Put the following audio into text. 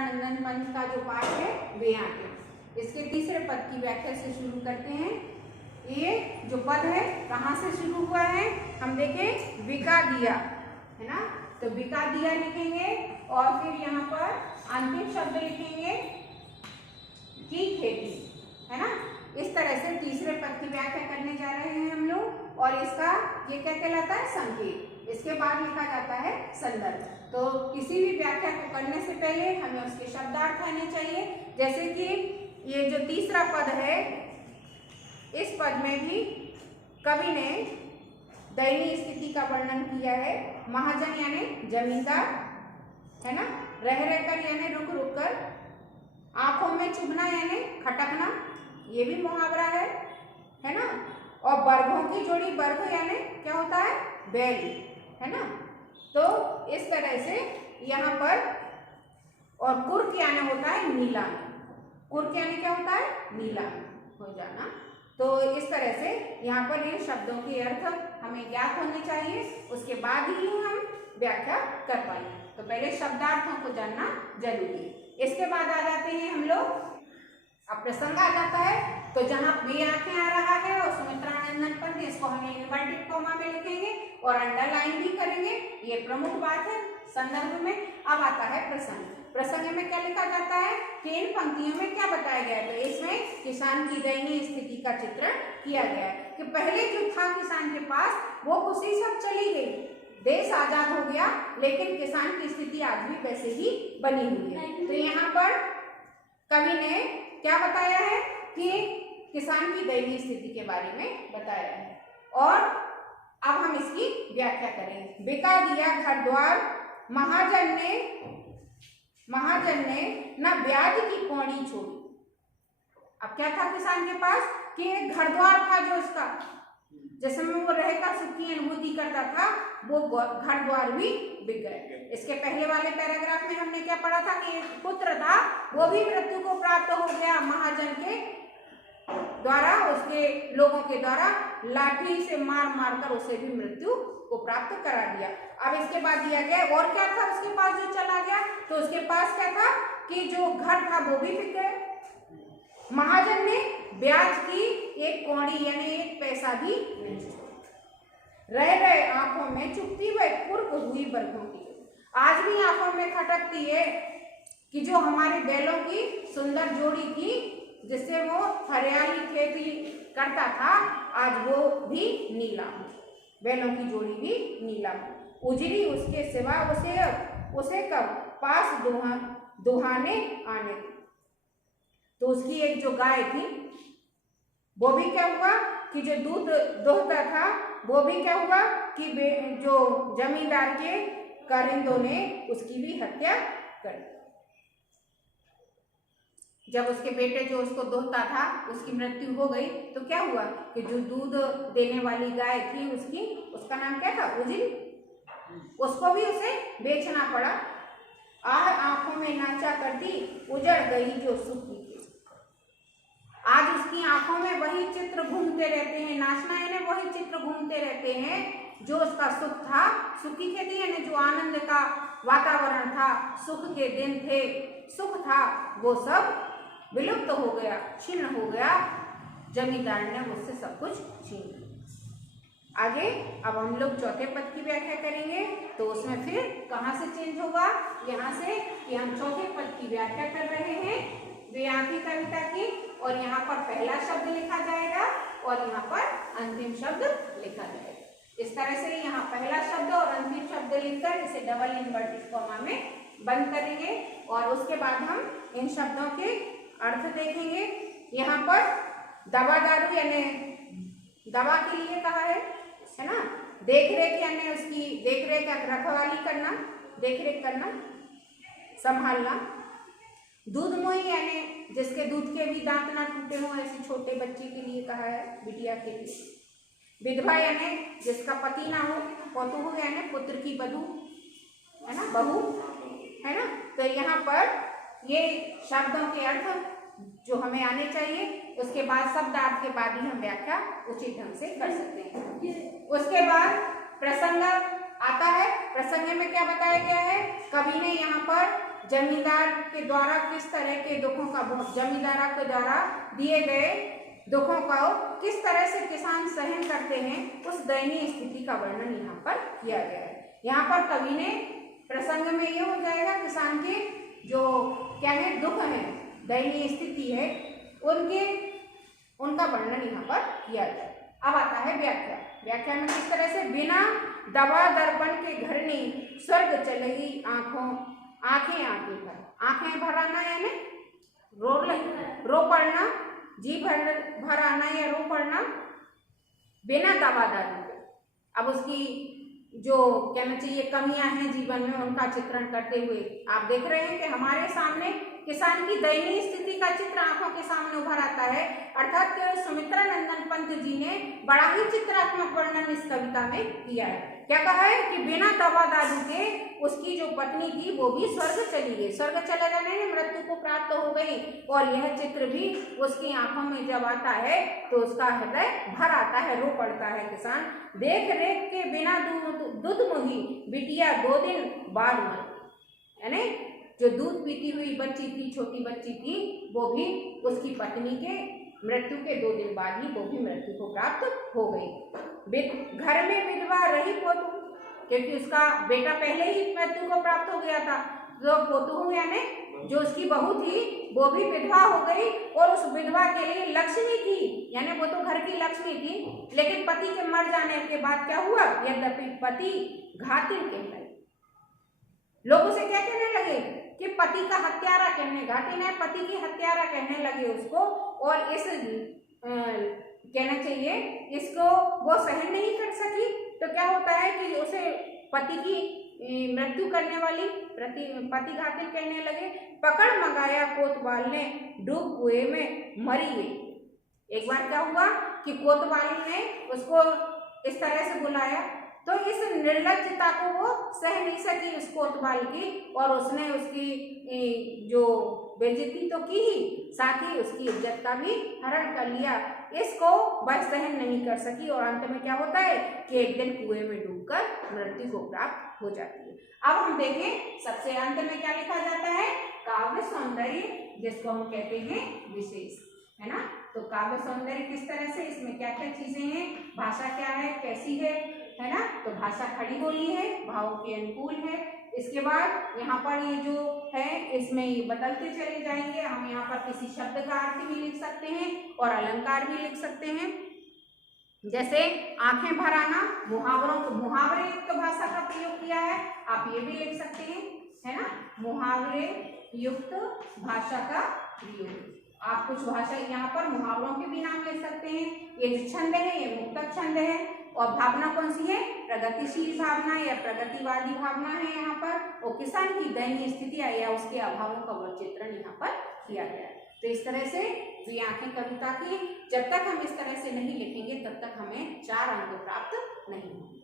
सुमित्रानंदन पंत का जो पाठ है वे आते हैं। इसके तीसरे पद की व्याख्या से शुरू करते हैं। ये जो पद है कहाँ से शुरू हुआ है, हम देखें विका दिया है ना, तो विका दिया लिखेंगे और फिर यहाँ पर अंतिम शब्द लिखेंगे की खेती, है ना। इस तरह से तीसरे पद की व्याख्या करने जा रहे हैं हम लोग, और इसका ये क्या कहलाता है, संकेत। इसके बाद लिखा जाता है संदर्भ। तो किसी भी व्याख्या को करने से पहले हमें उसके शब्दार्थ आने चाहिए। जैसे कि ये जो तीसरा पद है, इस पद में भी कवि ने दयनीय स्थिति का वर्णन किया है। महाजन यानी जमींदार, है ना, रह रहकर यानी रुक रुक कर, आंखों में चुभना यानी खटकना, ये भी मुहावरा है ना। और वर्गों की जोड़ी, वर्ग यानी क्या होता है, बैल, है ना। तो इस तरह से यहाँ पर, और कुर्क यानी होता है नीला, कुर्क यानी क्या होता है, नीला हो जाना। तो इस तरह से यहाँ पर इन शब्दों के अर्थ हमें ज्ञात होने चाहिए, उसके बाद ही हम व्याख्या कर पाएंगे। तो पहले शब्दार्थों को जानना जरूरी है। इसके बाद आ जाते हैं हम लोग, अब प्रसंग आ जाता है। तो जहाँ बे आंखें आ रहा है और सुमित्रानंदन पंत, इसको हम इन्वर्टेड कॉमा में लिखेंगे और अंडरलाइन भी करेंगे, ये प्रमुख बात है संदर्भ में। अब आता है प्रसंग। प्रसंग में क्या लिखा जाता है कि इन पंक्तियों में क्या बताया गया है, तो इसमें किसान की दयनीय स्थिति का चित्रण किया गया है कि पहले जो था किसान के पास वो खुशी सब चली गई, देश आजाद हो गया, लेकिन किसान की स्थिति आज भी वैसे ही बनी हुई है। तो यहाँ पर कवि ने क्या बताया है कि किसान की दयनीय स्थिति के बारे में बताया है, और अब हम इसकी व्याख्या करेंगे। बिका दिया घर द्वार, महाजन ने न ब्याज की कौड़ी छोड़ी। अब क्या था किसान के पास कि एक घर द्वार था जो उसका, जिसमें वो रहकर सुख की अनुभूति करता था, वो घर द्वार भी बिक गए। इसके पहले वाले पैराग्राफ में हमने क्या पढ़ा था कि एक पुत्र था, वो भी मृत्यु को प्राप्त हो गया, महाजन के द्वारा, उसके लोगों के द्वारा लाठी से मार मार कर उसे भी मृत्यु को प्राप्त करा दिया। अब इसके बाद दिया गया और क्या था उसके पास जो चला गया, तो उसके पास क्या था कि जो घर था वो भी बिक गए। महाजन ने ब्याज की एक कौड़ी यानी एक पैसा भी नहीं छोड़ा। रह रहे आंखों में चुभती वह कुर्क हुई वर्गों की, आज भी आंखों में खटकती है कि जो हमारे बैलों की सुंदर जोड़ी थी, जिससे वो हरियाली खेती करता था, आज वो भी नीलाम, बैलों की जोड़ी भी नीलाम, उजरी उसके सिवा उसे कब पास दुहाने आने। तो उसकी एक जो गाय थी वो भी क्या हुआ कि जो दूध दोहता था, वो भी क्या हुआ कि जो जमींदार के कारिंदों ने उसकी भी हत्या कर दी। जब उसके बेटे जो उसको दोहता था उसकी मृत्यु हो गई, तो क्या हुआ कि जो दूध देने वाली गाय थी उसका नाम क्या था, उजरी, उसको भी उसे बेचना पड़ा। आंखों में नाचा करती उजड़ गई जो सुख की। आज उसकी आंखों में वही चित्र घूमते रहते हैं, नाचना यानी वही चित्र घूमते रहते हैं जो उसका सुख था, सुख की खेती यानी जो आनंद का वातावरण था, सुख के दिन थे, सुख था, वो सब विलुप्त हो गया, छिन्न हो गया, जमींदार ने मुझसे सब कुछ छीन लिया। आगे अब हम लोग चौथे पद की व्याख्या करेंगे, तो उसमें फिर कहाँ से चेंज होगा, यहाँ से कि हम चौथे पद की व्याख्या कर रहे हैं व्याख्या कविता की, और यहाँ पर पहला शब्द लिखा जाएगा और यहाँ पर अंतिम शब्द लिखा जाएगा। इस तरह से यहाँ पहला शब्द और अंतिम शब्द लिखकर इसे डबल इन्वर्टेड कॉमा में बंद करेंगे, और उसके बाद हम इन शब्दों के अर्थ देखेंगे। यहाँ पर दवा दारू यानी दवा के लिए कहा है ना, देख रेख यानी उसकी देख रेख रखवाली करना, देख रेख करना, संभालना। दूध मोही यानी जिसके दूध के भी दांत ना टूटे हों, ऐसे छोटे बच्चे के लिए कहा है, बिटिया के लिए। विधवा यानी जिसका पति ना हो, पतुह यानी पुत्र की बधू, है ना, बहू, है ना। तो यहाँ पर ये शब्दों के अर्थ जो हमें आने चाहिए, उसके बाद शब्दार्थ के बाद ही हम व्याख्या उचित ढंग से कर सकते हैं। उसके बाद प्रसंग आता है। प्रसंग में क्या बताया गया है, कवि ने यहाँ पर जमींदार के द्वारा किस तरह के दुखों का, जमींदार के द्वारा दिए गए दुखों का किस तरह से किसान सहन करते हैं, उस दयनीय स्थिति का वर्णन यहाँ पर किया गया है। यहाँ पर कवि ने प्रसंग में ये हो जाएगा किसान के जो क्या है दुख है, दयनीय स्थिति है, उनका वर्णन यहाँ पर किया जाए। अब आता है व्याख्या। व्याख्या में किस तरह से, बिना दवा दर्पण के घर ने स्वर्ग चलेगी आंखें पर। आंखें भराना यानी रो पड़ना, जी भर आना या रो पड़ना बिना दवा दारू के। अब उसकी जो कहना चाहिए कमियां हैं जीवन में, उनका चित्रण करते हुए आप देख रहे हैं कि हमारे सामने किसान की दयनीय स्थिति का चित्र आंखों के सामने उभर आता है। अर्थात सुमित्रा नंदन पंत जी ने बड़ा ही चित्रात्मक वर्णन इस कविता में किया है। क्या कहा है कि बिना दवा दारू के उसकी जो पत्नी थी वो भी स्वर्ग चली गई। स्वर्ग चले जाने में मृत्यु को प्राप्त हो गई, और यह चित्र भी उसकी आंखों में जब आता है तो उसका हृदय भर आता है, रो पड़ता है किसान। देख रेख के बिना दूध मुही बिटिया 2 दिन बाद मरी। यानी जो दूध पीती हुई बच्ची थी, छोटी बच्ची थी, वो भी उसकी पत्नी के मृत्यु के 2 दिन बाद ही वो भी मृत्यु को प्राप्त हो गई। घर में विधवा रही पोतू, क्योंकि उसका बेटा पहले ही मृत्यु को प्राप्त हो गया था। जो पोतू यानी जो उसकी बहू थी वो भी विधवा हो गई, और उस विधवा के लिए लक्ष्मी थी, यानी वो तो घर की लक्ष्मी थी, लेकिन पति के मर जाने के बाद क्या हुआ, यद्यपि पति घातिन कहलाए। लोग उसे क्या कहने लगे कि पति का हत्यारा कहने, घातिन है पति की हत्यारा कहने लगे उसको। और इस कहना चाहिए इसको वो सहन नहीं कर सकी, तो क्या होता है कि उसे पति की मृत्यु करने वाली पति घातिन कहने लगे। पकड़ मंगाया कोतवाल ने डूब कुएं में मरी गई। एक बार क्या हुआ कि कोतवाल ने उसको इस तरह से बुलाया, तो इस निर्लज्जता को वो सह नहीं सकी उस कोतवाल की, और उसने उसकी जो बेइज्जती तो की ही, साथ ही उसकी इज्जत का भी हरण कर लिया। इसको वह सहन नहीं कर सकी, और अंत में क्या होता है कि एक दिन कुएं में डूबकर मृत्यु को प्राप्त हो जाती है। अब हम देखें सबसे अंत में क्या लिखा जाता है, काव्य सौंदर्य, जिसको हम कहते हैं विशेष, है ना। तो काव्य सौंदर्य किस तरह से, इसमें क्या क्या चीजें हैं, भाषा क्या है, कैसी है ना। तो भाषा खड़ी बोली है, भावों के अनुकूल है। इसके बाद यहाँ पर ये जो है इसमें ये बदलते चले जाएंगे। हम यहाँ पर किसी शब्द का अर्थ भी लिख सकते हैं और अलंकार भी लिख सकते हैं। जैसे आंखें भर आना, मुहावरे युक्त भाषा का प्रयोग किया है, आप ये भी लिख सकते हैं, है ना। मुहावरे युक्त भाषा का प्रयोग, आप कुछ भाषा यहाँ पर मुहावरों के भी नाम ले सकते हैं। ये जो छंद है ये मुक्तक छंद है, और भावना कौन सी है, प्रगतिशील भावना या प्रगतिवादी भावना है यहाँ पर। और किसान की दयनीय स्थिति या उसके अभावों का चित्रण यहाँ पर किया गया है। तो इस तरह से वी आंखें कविता की जब तक हम इस तरह से नहीं लिखेंगे तब तक हमें 4 अंक प्राप्त नहीं होंगे।